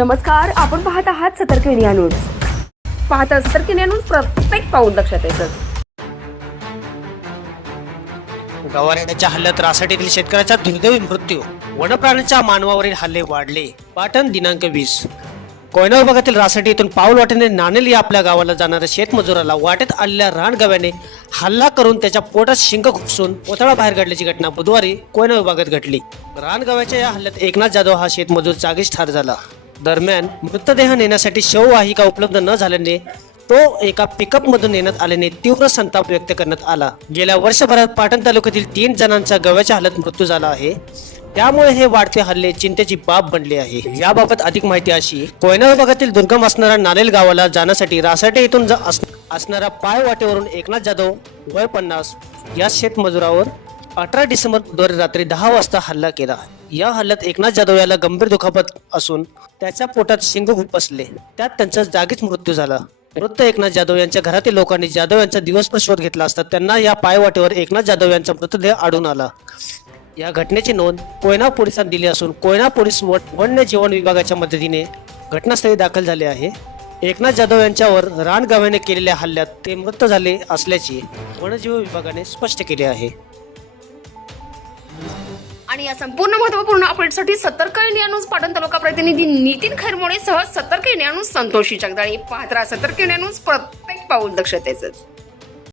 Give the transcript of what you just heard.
नमस्कार आपण पाहत आहात सतर्क इंडिया न्यूज. पाहता सतर्क इंडिया न्यूज प्रत्येक पाऊल लक्षात येतं. गवारेड्याच्या हल्ल्यात रासाटीतील शेतकऱ्याचा दुर्दैवी मृत्यू. वनप्राण्यांच्या मानवावरील हल्ले वाढले. पाटण दिनांक वीस. कोयना विभागातील रासाटी येथून पाऊल वाटेने नाणेल या आपल्या गावाला जाणाऱ्या शेतमजुराला वाटेत आलेल्या रानगव्याने हल्ला करून त्याच्या पोटात शिंग खुपसून पोतळा बाहेर काढल्याची घटना बुधवारी कोयना विभागात घडली. रानगव्याच्या या हल्ल्यात एकनाथ जाधव हा शेतमजूर जागीच ठार झाला. दरम्यान मृतदेह नेण्यासाठी शववाहिका उपलब्ध न झाल्याने तो एका पिकअप मधून नेण्यात आल्याने तीव्र संताप व्यक्त करण्यात आला. गेल्या वर्षभरात पाटण तालुक्यातील तीन जणांचा गव्याच्या हल्ल्यात मृत्यू झाला आहे. त्यामुळे हे वाढते हल्ले चिंतेची बाब बनली आहे. याबाबत अधिक माहिती अशी कोयना विभागातील दुर्गम असणाऱ्या नालेल गावाला जाण्यासाठी रासाटे येथून अस- असणाऱ्या पाय वाटेवरून एकनाथ जाधव वय पन्नास या शेतमजुरावर अठरा डिसेंबर बुधवारी रात्री दहा वाजता हल्ला केला. या हल्ल्यात एकनाथ जाधव याला गंभीर दुखापत असून त्याच्या पोटात शिंग बसले. त्यात त्यांचा जागीच मृत्यू झाला. मृत एकनाथ जाधव यांच्या घरातील लोकांनी जाधव यांचा दिवसभर शोध घेतला असता त्यांना या पायवाटेवर एकनाथ जाधव यांचा मृतदेह आढळून आला. या घटनेची नोंद कोयना पोलिसांनी दिली असून कोयना पोलीस व वन्यजीवन विभागाच्या मदतीने घटनास्थळी दाखल झाले आहे. एकनाथ जाधव यांच्यावर रानगाव्याने केलेल्या हल्ल्यात ते मृत झाले असल्याचे वनजीव विभागाने स्पष्ट केले आहे. आणि या संपूर्ण महत्त्वपूर्ण अपडेटसाठी सतर्क इंडिया न्यूज पाटण तालुका प्रतिनिधी नितीन खैरमोडे सह सतर्क इंडिया न्यूज संतोषी जगदाळे. पाहत राहा सतर्क इंडिया न्यूज प्रत्येक पाऊल दक्षतेच